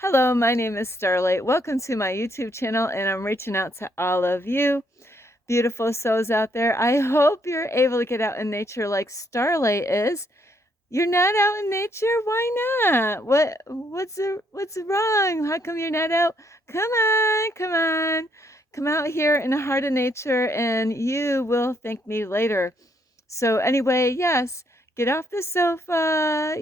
Hello, my name is Starlight. Welcome to my YouTube channel, and I'm reaching out to all of you beautiful souls out there. I hope you're able to get out in nature like Starlight is. You're not out in nature? Why not? What's wrong? How come you're not out? Come on, come on. Come out here in the heart of nature and you will thank me later. So anyway, yes, get off the sofa,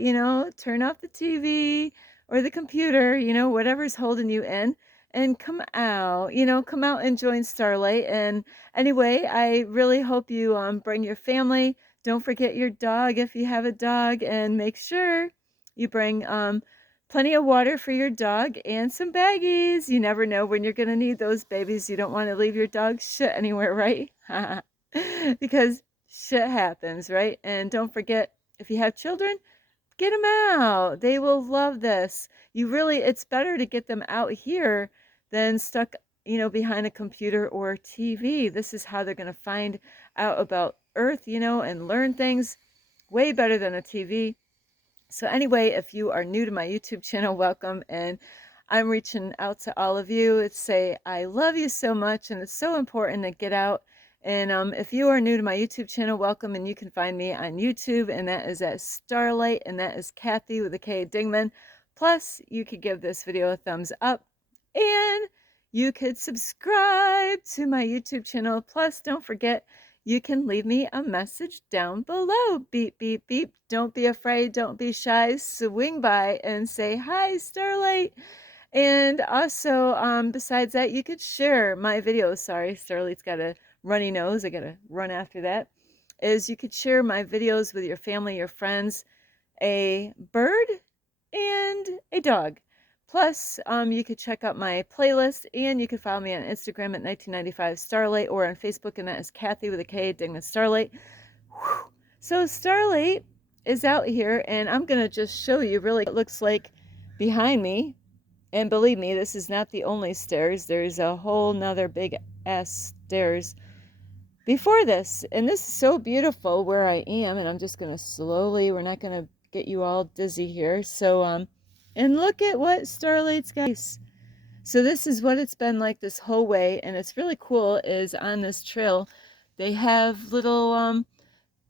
turn off the TV or the computer, whatever's holding you in, and come out, come out and join Starlight. And anyway, I really hope you bring your family. Don't forget your dog if you have a dog, and make sure you bring plenty of water for your dog and some baggies. You never know when you're going to need those babies. You don't want to leave your dog shit anywhere, right? Because shit happens, right? And don't forget, if you have children, get them out. They will love this. It's better to get them out here than stuck, behind a computer or TV. This is how they're going to find out about Earth, and learn things way better than a TV. So anyway, if you are new to my YouTube channel, welcome. And I'm reaching out to all of you to say I love you so much, and it's so important to get out. And if you are new to my YouTube channel, welcome, and you can find me on YouTube, and that is at Starlight, and that is Kathy with a K Dingman. Plus, you could give this video a thumbs up, and you could subscribe to my YouTube channel. Plus, don't forget, you can leave me a message down below. Beep, beep, beep. Don't be afraid. Don't be shy. Swing by and say, hi, Starlight. And also, besides that, you could share my videos. Sorry, Starlight's got a runny nose. I got to run after that. You could share my videos with your family, your friends, a bird, and a dog. Plus, you could check out my playlist, and you can follow me on Instagram at 1995 Starlight, or on Facebook, and that is Kathy with a K, Dingman Starlight. Whew. So Starlight is out here, and I'm going to just show you really what it looks like behind me. And believe me, this is not the only stairs. There's a whole nother big ass stairs before this. And this is so beautiful where I am, and I'm just going to slowly, we're not going to get you all dizzy here. So, and look at what Starlight's got. So this is what it's been like this whole way, and it's really cool is on this trail, they have little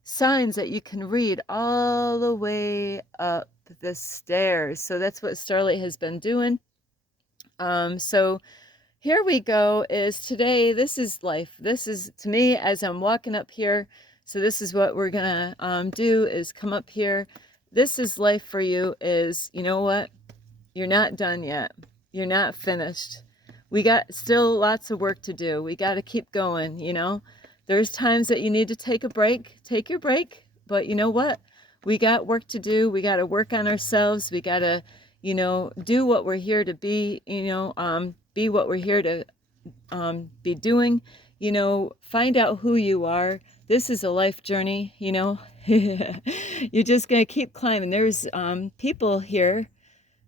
signs that you can read all the way up the stairs. So that's what Starlight has been doing. So here we go. Is today, this is life. This is to me as I'm walking up here. So this is what we're gonna do is come up here. This is life for you. Is, you know what, you're not done yet. You're not finished. We got still lots of work to do. We got to keep going. There's times that you need to take a break. Take your break. But you know what, we got work to do. We got to work on ourselves. We got to do what we're here to be, be what we're here to be doing, find out who you are. This is a life journey, You're just going to keep climbing. There's people here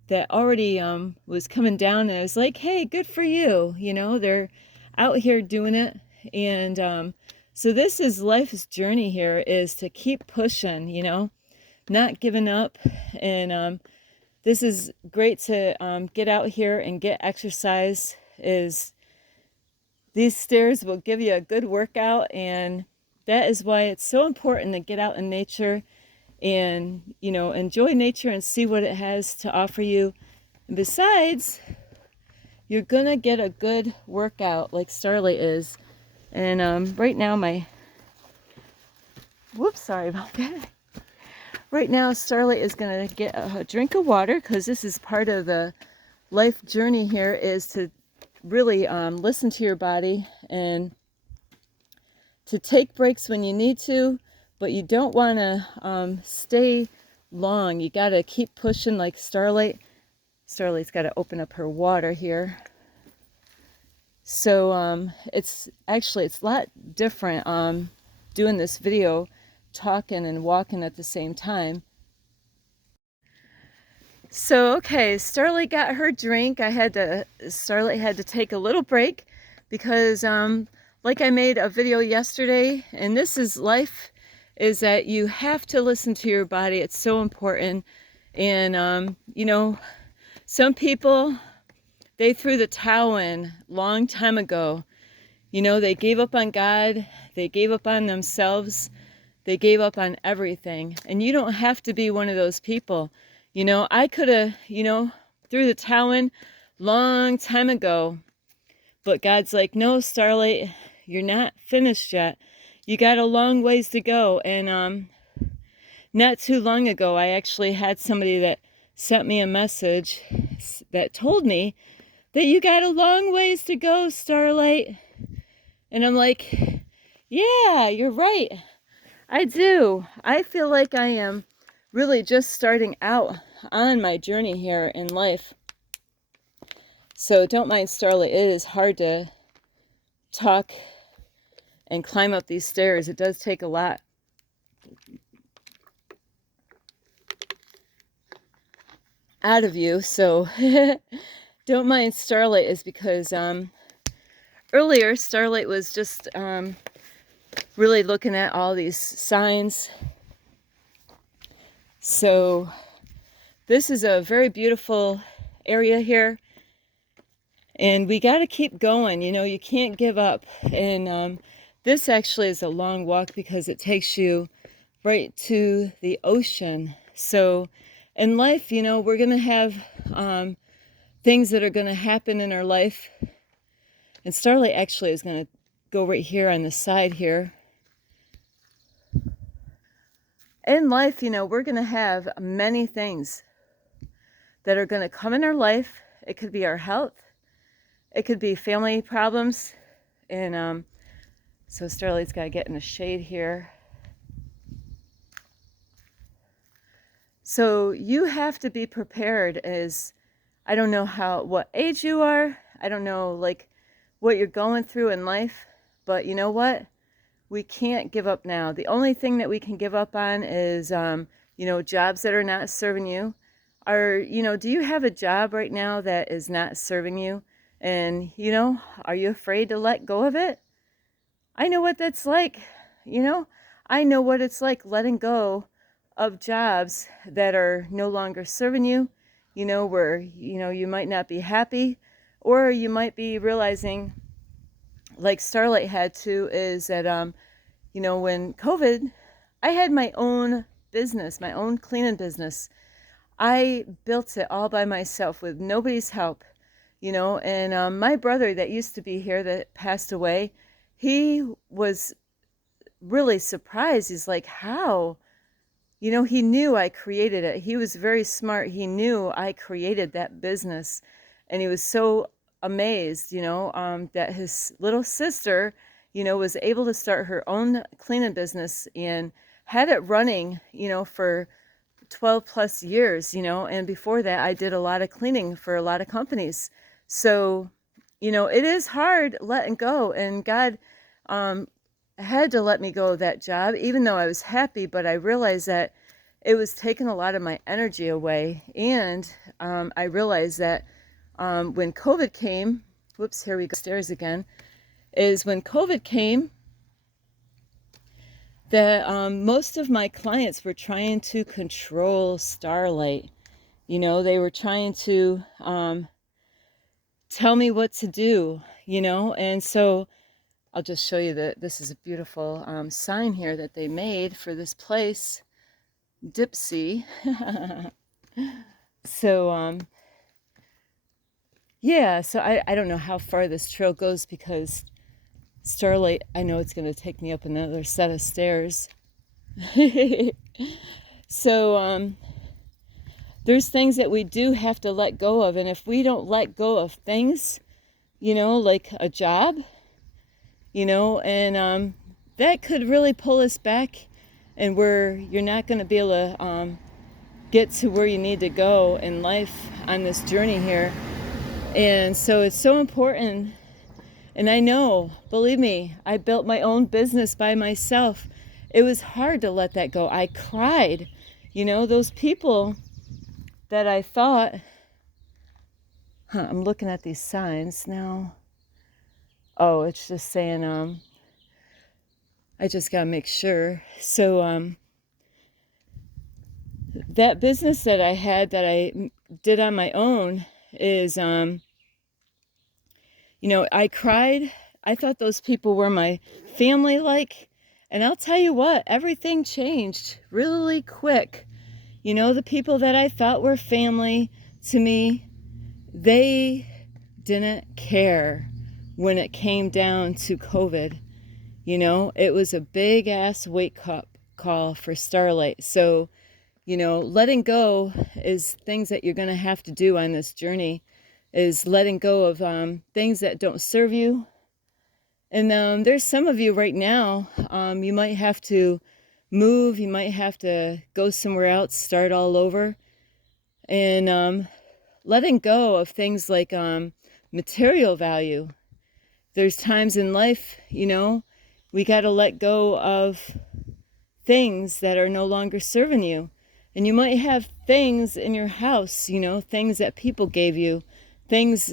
that already was coming down, and I was like, hey, good for you. They're out here doing it. And so this is life's journey here, is to keep pushing, not giving up. And this is great to get out here and get exercise. Is these stairs will give you a good workout, and that is why it's so important to get out in nature and enjoy nature and see what it has to offer you. And besides, you're gonna get a good workout like Starlight is. And right now sorry about that. Right now, Starlight is going to get a drink of water, because this is part of the life journey here, is to really listen to your body and to take breaks when you need to, but you don't want to stay long. You got to keep pushing like Starlight. Starlight's got to open up her water here. So it's a lot different doing this video, talking and walking at the same time. So okay, Starlight got her drink. Starlight had to take a little break because like I made a video yesterday, and this is life, is that you have to listen to your body. It's so important. And Some people, they threw the towel in long time ago. You know, they gave up on God, they gave up on themselves, they gave up on everything. And you don't have to be one of those people. You know, I could have, threw the towel in long time ago. But God's like, no, Starlight, you're not finished yet. You got a long ways to go. And not too long ago, I actually had somebody that sent me a message that told me that you got a long ways to go, Starlight. And I'm like, yeah, you're right. I do. I feel like I am really just starting out on my journey here in life. So don't mind, Starlight. It is hard to talk and climb up these stairs. It does take a lot. Out of you. So don't mind, Starlight, is because earlier Starlight was just really looking at all these signs. So this is a very beautiful area here, and we got to keep going. You know, you can't give up. And this actually is a long walk because it takes you right to the ocean. So in life, you know, we're going to have things that are going to happen in our life. And Starlight actually is going to go right here on the side here. In life, you know, we're going to have many things that are going to come in our life. It could be our health. It could be family problems. And so Starlight's got to get in the shade here. So you have to be prepared. As I don't know what age you are. I don't know like what you're going through in life. But you know what? We can't give up now. The only thing that we can give up on is, jobs that are not serving you. Do you have a job right now that is not serving you? And, are you afraid to let go of it? I know what that's like. I know what it's like letting go of jobs that are no longer serving you, where, you might not be happy, or you might be realizing, like Starlight had to, is that, when COVID, I had my own business, my own cleaning business. I built it all by myself with nobody's help, and my brother that used to be here that passed away, he was really surprised. He's like, how? He knew I created it. He was very smart. He knew I created that business. And he was so amazed, that his little sister, was able to start her own cleaning business and had it running, for 12 plus years, and before that I did a lot of cleaning for a lot of companies. So, it is hard letting go, and God had to let me go of that job, even though I was happy, but I realized that it was taking a lot of my energy away. And I realized that when COVID came, whoops, here we go, stairs again, is when COVID came, that most of my clients were trying to control Starlight. They were trying to tell me what to do, and so I'll just show you that this is a beautiful sign here that they made for this place, Dipsy. So, yeah, so I don't know how far this trail goes because Starlight, I know it's going to take me up another set of stairs. So, there's things that we do have to let go of. And if we don't let go of things, like a job, and that could really pull us back, and where you're not going to be able to get to where you need to go in life on this journey here. And so it's so important. And I know, believe me, I built my own business by myself. It was hard to let that go. I cried. Those people that I thought, I'm looking at these signs now. Oh, it's just saying, I just got to make sure. So, that business that I had that I did on my own is, I cried. I thought those people were my family, like, and I'll tell you what, everything changed really quick. The people that I thought were family to me, they didn't care when it came down to COVID. It was a big ass wake up call for Starlight. So, letting go is things that you're going to have to do on this journey, is letting go of things that don't serve you. And there's some of you right now, you might have to move, you might have to go somewhere else, start all over. And letting go of things like material value. There's times in life, we got to let go of things that are no longer serving you. And you might have things in your house, things that people gave you, things,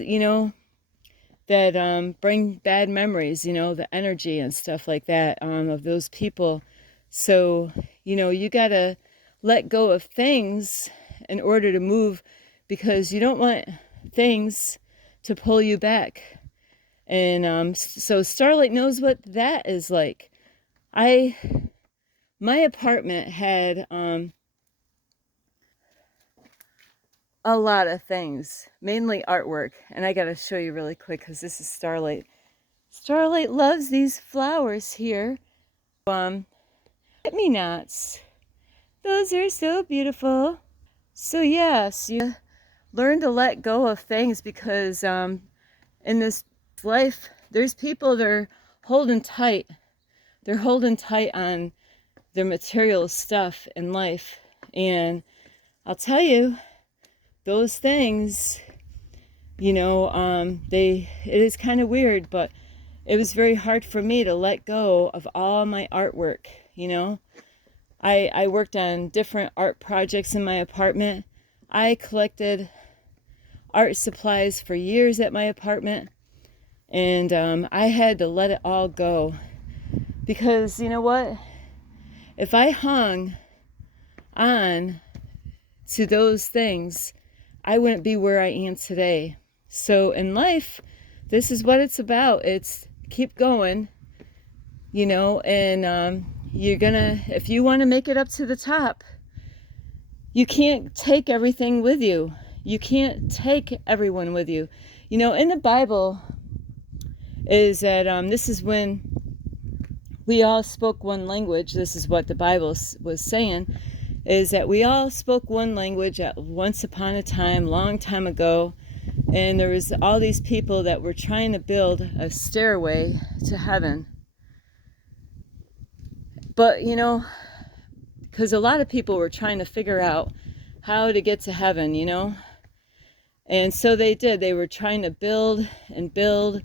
that bring bad memories, the energy and stuff like that of those people. So, you got to let go of things in order to move, because you don't want things to pull you back. And so Starlight knows what that is like. My apartment had a lot of things, mainly artwork. And I got to show you really quick because this is Starlight. Starlight loves these flowers here. Forget-me-nots. Those are so beautiful. So yes, you learn to let go of things, because in this life, there's people that are holding tight. They're holding tight on their material stuff in life. And I'll tell you, those things, it is kind of weird, but it was very hard for me to let go of all my artwork. I worked on different art projects in my apartment. I collected art supplies for years at my apartment, and I had to let it all go, because you know what? If I hung on to those things, I wouldn't be where I am today. So in life, this is what it's about. It's keep going, and you're gonna, if you want to make it up to the top, you can't take everything with you. You can't take everyone with you. In the Bible is that this is when we all spoke one language. This is what the Bible was saying, is that we all spoke one language at once upon a time, long time ago. And there was all these people that were trying to build a stairway to heaven. But, because a lot of people were trying to figure out how to get to heaven, And so they did. They were trying to build and build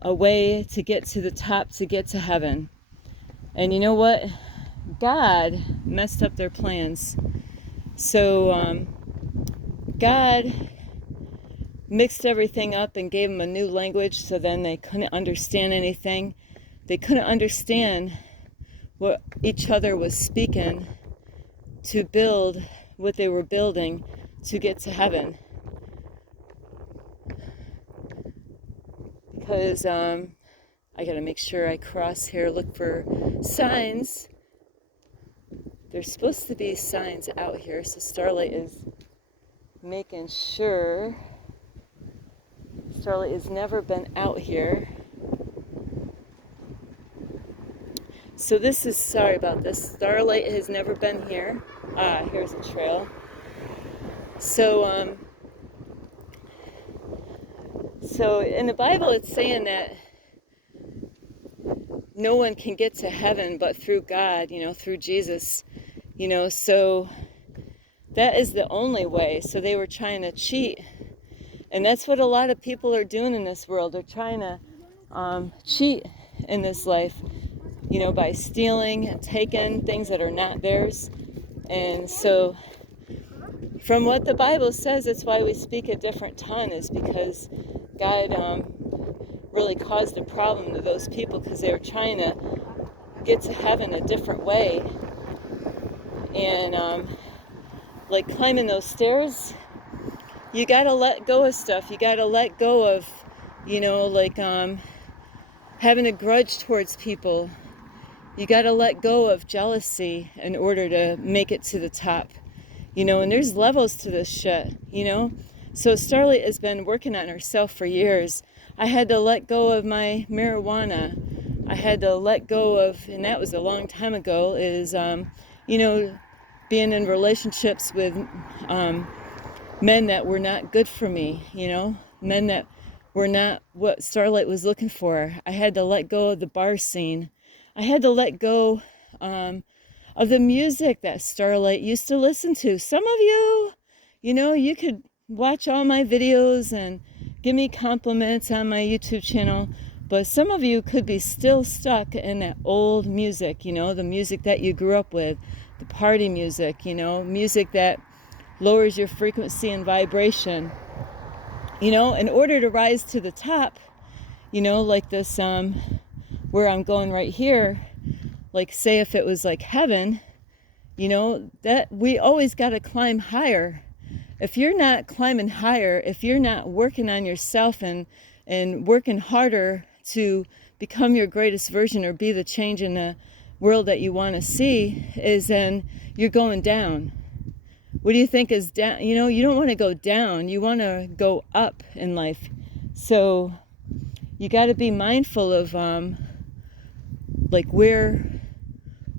a way to get to the top, to get to heaven. And you know what? God messed up their plans. So God mixed everything up and gave them a new language, so then they couldn't understand anything. They couldn't understand what each other was speaking to build what they were building to get to heaven. Because I gotta make sure I cross here, look for signs. There's supposed to be signs out here, so Starlight is making sure. Starlight has never been out here. So this is, sorry about this, Starlight has never been here. Here's a trail. So in the Bible it's saying that no one can get to heaven but through God, through Jesus, so that is the only way. So they were trying to cheat. And that's what a lot of people are doing in this world. They're trying to cheat in this life, by stealing and taking things that are not theirs. And so from what the Bible says, that's why we speak a different tongue, is because God really caused a problem to those people, because they were trying to get to heaven a different way. And like climbing those stairs, you gotta let go of stuff. You gotta let go of, like having a grudge towards people. You gotta let go of jealousy in order to make it to the top. And there's levels to this shit, So Starlight has been working on herself for years. I had to let go of my marijuana. I had to let go of, and that was a long time ago, is, being in relationships with men that were not good for me, men that were not what Starlight was looking for. I had to let go of the bar scene. I had to let go of the music that Starlight used to listen to. Some of you, you could watch all my videos and give me compliments on my YouTube channel, but some of you could be still stuck in that old music, the music that you grew up with, the party music, music that lowers your frequency and vibration. In order to rise to the top, like this, where I'm going right here, like say if it was like heaven, that we always got to climb higher. If you're not climbing higher, if you're not working on yourself and working harder to become your greatest version or be the change in the world that you want to see, is then you're going down. What do you think is down? You don't want to go down. You want to go up in life. So you got to be mindful of like where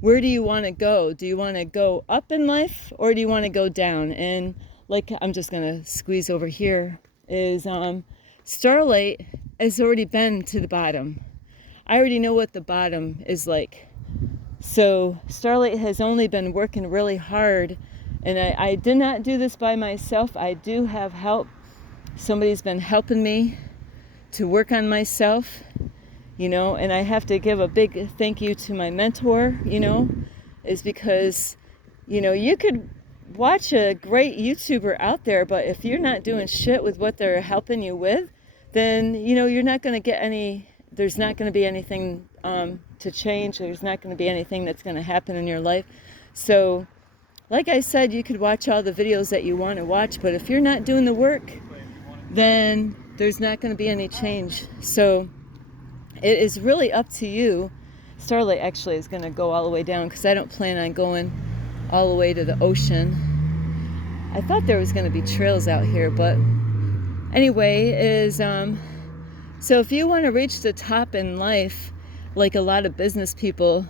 do you want to go? Do you want to go up in life or do you want to go down? And like I'm just going to squeeze over here, is Starlight has already been to the bottom. I already know what the bottom is like. So Starlight has only been working really hard, and I did not do this by myself. I do have help. Somebody's been helping me to work on myself, and I have to give a big thank you to my mentor, is because, you could watch a great YouTuber out there, but if you're not doing shit with what they're helping you with, then, you're not going to get there's not going to be anything to change. There's not going to be anything that's going to happen in your life. So, like I said, you could watch all the videos that you want to watch, but if you're not doing the work, then there's not going to be any change. So it is really up to you. Starlight actually is going to go all the way down because I don't plan on going all the way to the ocean. I thought there was going to be trails out here, but anyway, so if you want to reach the top in life, like a lot of business people,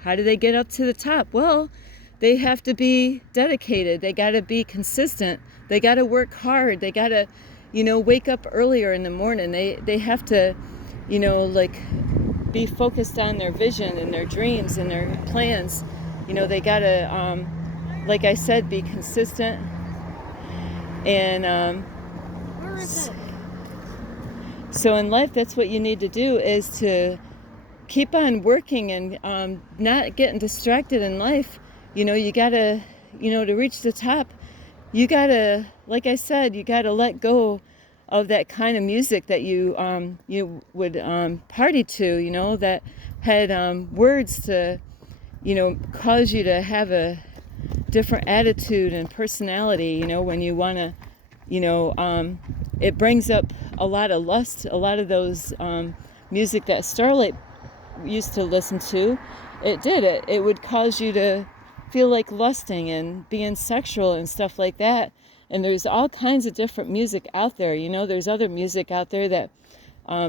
how do they get up to the top? Well, they have to be dedicated. They got to be consistent. They got to work hard. They got to, wake up earlier in the morning. They have to, be focused on their vision and their dreams and their plans. They got to, like I said, be consistent. And so in life, that's what you need to do, is to keep on working and not getting distracted in life. You gotta, to reach the top, you gotta, like I said, you gotta let go of that kind of music that you would party to, that had words to, cause you to have a different attitude and personality, when you wanna, it brings up a lot of lust, a lot of those music that Starlight used to listen to. It would cause you to feel like lusting and being sexual and stuff like that. And there's all kinds of different music out there. There's other music out there that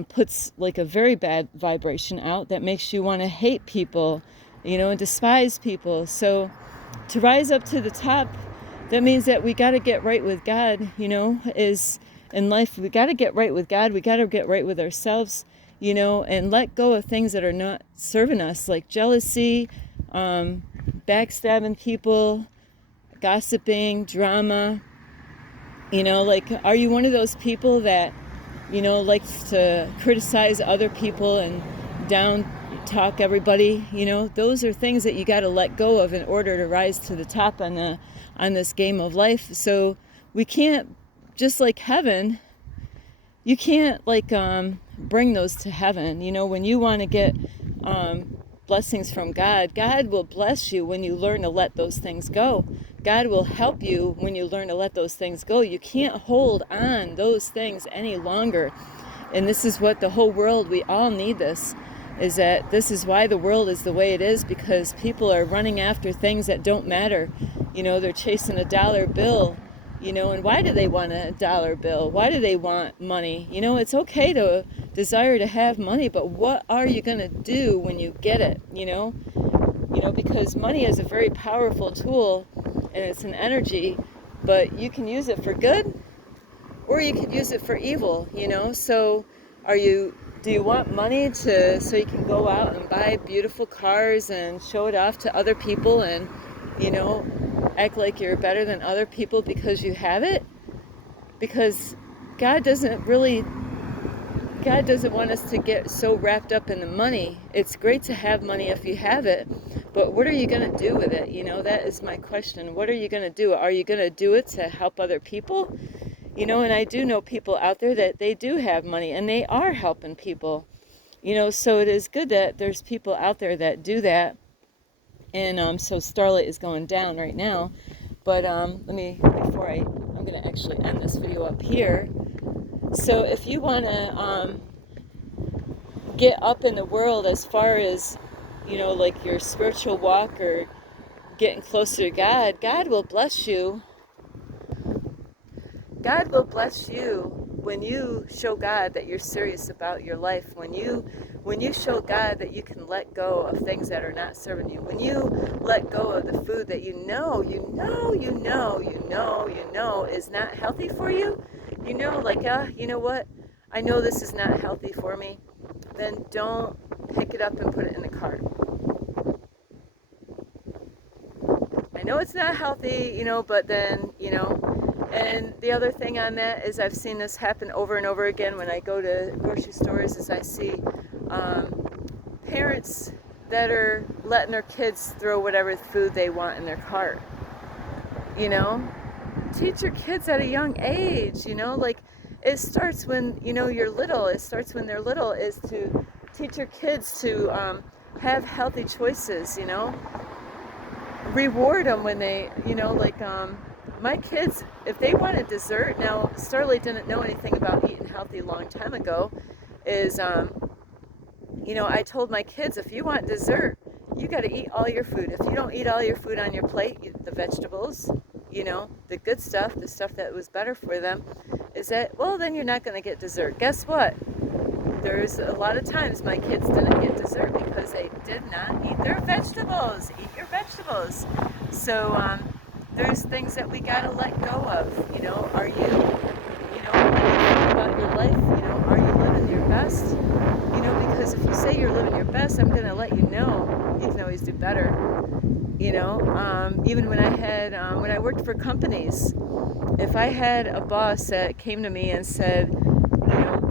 puts like a very bad vibration out that makes you want to hate people, and despise people. So to rise up to the top, that means that we got to get right with God, is in life. We got to get right with God. We got to get right with ourselves, and let go of things that are not serving us, like jealousy, backstabbing people, gossiping, drama. Are you one of those people that, likes to criticize other people and down talk everybody? Those are things that you got to let go of in order to rise to the top on this game of life. So we can't, just like heaven, you can't bring those to heaven. When you want to get blessings from God, God will bless you when you learn to let those things go. God will help you when you learn to let those things go. You can't hold on those things any longer. And this is what the whole world, we all need this, is that this is why the world is the way it is, because people are running after things that don't matter. They're chasing a dollar bill, and why do they want a dollar bill? Why do they want money? It's okay to desire to have money, but what are you going to do when you get it? Because money is a very powerful tool, and it's an energy, but you can use it for good or you could use it for evil. So do you want money so you can go out and buy beautiful cars and show it off to other people and act like you're better than other people because you have it? Because God doesn't want us to get so wrapped up in the money. It's great to have money if you have it, but what are you going to do with it? That is my question. What are you going to do? Are you going to do it to help other people? And I do know people out there that they do have money and they are helping people. So it is good that there's people out there that do that. And so Starlight is going down right now. But I'm going to actually end this video up here. So if you want to get up in the world as far as, like your spiritual walk or getting closer to God, God will bless you. God will bless you when you show God that you're serious about your life, when you show God that you can let go of things that are not serving you, when you let go of the food that you know is not healthy for you, you know what, I know this is not healthy for me, then don't pick it up and put it in the cart. I know it's not healthy, but then, and the other thing on that is I've seen this happen over and over again when I go to grocery stores, is I see parents that are letting their kids throw whatever food they want in their cart. Teach your kids at a young age, like it starts when, you're little. It starts when they're little, is to teach your kids to have healthy choices, reward them when they, my kids, if they wanted dessert, now Starlight didn't know anything about eating healthy a long time ago, is, I told my kids, if you want dessert, you got to eat all your food. If you don't eat all your food on your plate, the vegetables, the good stuff, the stuff that was better for them, is that, well, then you're not going to get dessert. Guess what? There's a lot of times my kids didn't get dessert because they did not eat their vegetables. Eat your vegetables. So there's things that we got to let go of. Are you, about your life, are you living your best? Because if you say you're living your best, I'm going to let you know you can always do better. Even when I worked for companies, if I had a boss that came to me and said,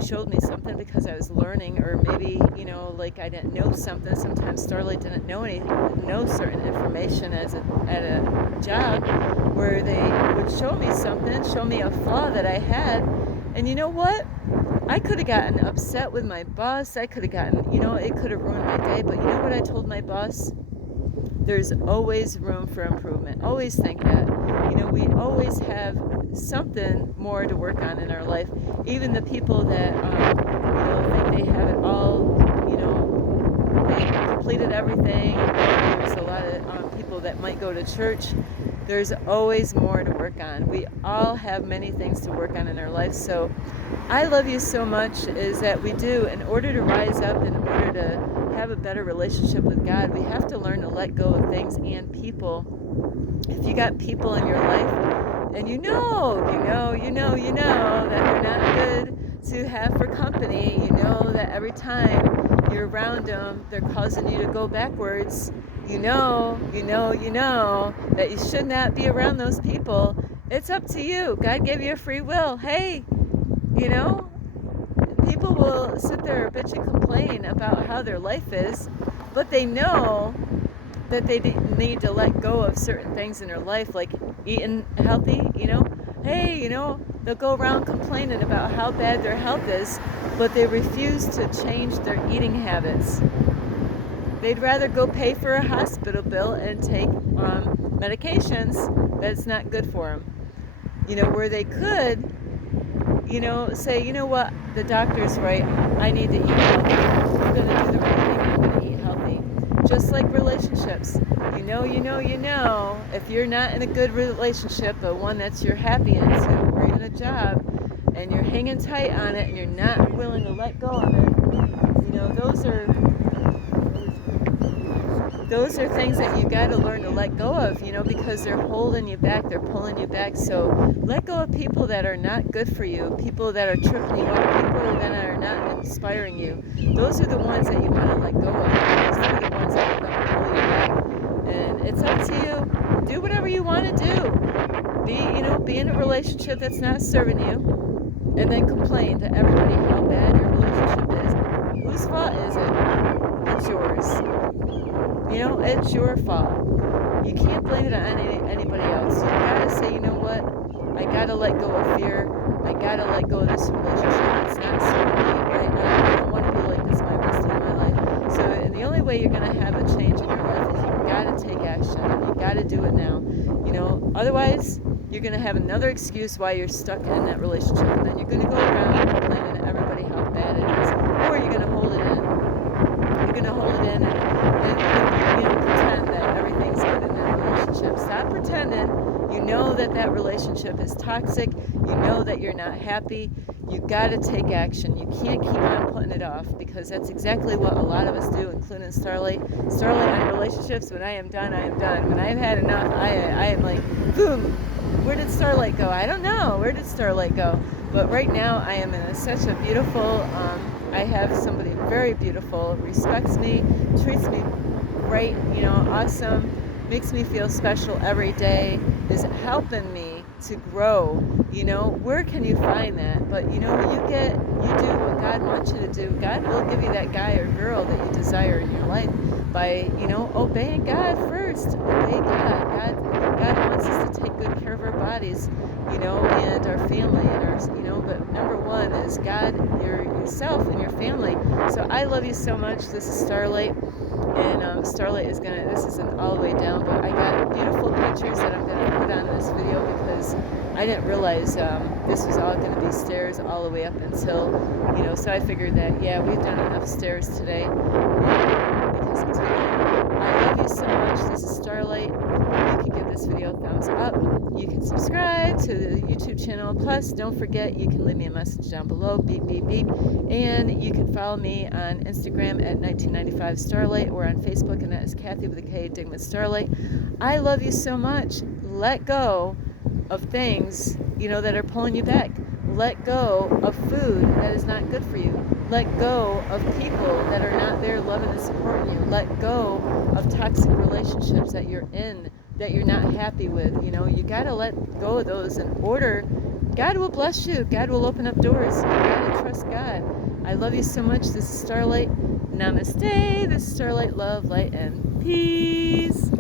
showed me something because I was learning, or maybe, I didn't know something. Sometimes Starlight didn't know certain information at a job, where they would show me something, show me a flaw that I had, and you know what? I could have gotten upset with my boss. I could have gotten, it could have ruined my day. But you know what I told my boss? There's always room for improvement. Always think that. We always have something more to work on in our life. Even the people that, think they have it all, they completed everything. There's a lot of people that might go to church. There's always more to work on. We all have many things to work on in our life. So I love you so much, is that we do, in order to rise up, in order to have a better relationship with God, we have to learn to let go of things and people. If you got people in your life and you know that they're not good to have for company, that every time you're around them, they're causing you to go backwards, you know that you should not be around those people. It's up to you. God gave you a free will. Hey, people will sit there and bitch and complain about how their life is, but they know that they need to let go of certain things in their life, like eating healthy, Hey, they'll go around complaining about how bad their health is, but they refuse to change their eating habits. They'd rather go pay for a hospital bill and take medications that's not good for them. You know, where they could, you know, say, you know what, the doctor's right, I need to eat healthy. I'm going to do the right thing, I'm going to eat healthy. Just like relationships. You know, if you're not in a good relationship, but one that's you're happy into, or in a job, and you're hanging tight on it, and you're not willing to let go of it, you know, those are things that you got to learn to let go of, you know, because they're holding you back, they're pulling you back. So let go of people that are not good for you, people that are tripping you up, people that are not inspiring you. Those are the ones that you want to let go of, because they're the ones that are going to pull you back. And it's up to you. Do whatever you want to do. Be in a relationship that's not serving you, and then complain to everybody how bad your relationship is. Whose fault is it? It's yours. You know, it's your fault. You can't blame it on anybody else. You gotta say, you know what? I gotta let go of fear. I gotta let go of this relationship. It's not serving me right now. I don't want to be like this my rest of my life. So, and the only way you're gonna have a change in your life is you gotta take action, and you gotta do it now. You know, otherwise you're gonna have another excuse why you're stuck in that relationship, and then you're gonna go around complaining to everybody how bad it is, or you're gonna hold it in. You're gonna hold it in and pretend that everything's good in that relationship. Stop pretending. You know that relationship is toxic. You know that you're not happy. You got to take action. You can't keep on putting it off, because that's exactly what a lot of us do, including Starlight. Starlight on relationships, when I am done, I am done. When I've had enough, I am like, boom, where did Starlight go? I don't know. Where did Starlight go? But right now I am in such a beautiful, I have somebody very beautiful, respects me, treats me great, you know, awesome, makes me feel special every day, is helping me to grow. You know, where can you find that? But you know, you do what God wants you to do. God will give you that guy or girl that you desire in your life by, you know, obeying God first. Obey God. God wants us to take good care of our bodies, you know, and our family, and our, you know, but number one is God, yourself and your family. So I love you so much. This is Starlight. And Starlight is this isn't all the way down, but I got beautiful pictures that I'm gonna put on this video, because I didn't realize this was all gonna be stairs all the way up until, you know, so I figured that, yeah, we've done enough stairs today, because it's I love you so much. This is Starlight. You can give this video a thumbs up. You can subscribe to the YouTube channel. Plus, don't forget, you can leave me a message down below, beep, beep, beep. And you can follow me on Instagram at 1995 Starlight, or on Facebook, and that is Kathy with a K, Digma Starlight. I love you so much. Let go of things, you know, that are pulling you back. Let go of food that is not good for you. Let go of people that are not there loving and supporting you. Let go of toxic relationships that you're in, that you're not happy with. You know, you got to let go of those in order. God will bless you. God will open up doors. You got to trust God. I love you so much. This is Starlight. Namaste. This is Starlight, love, light, and peace.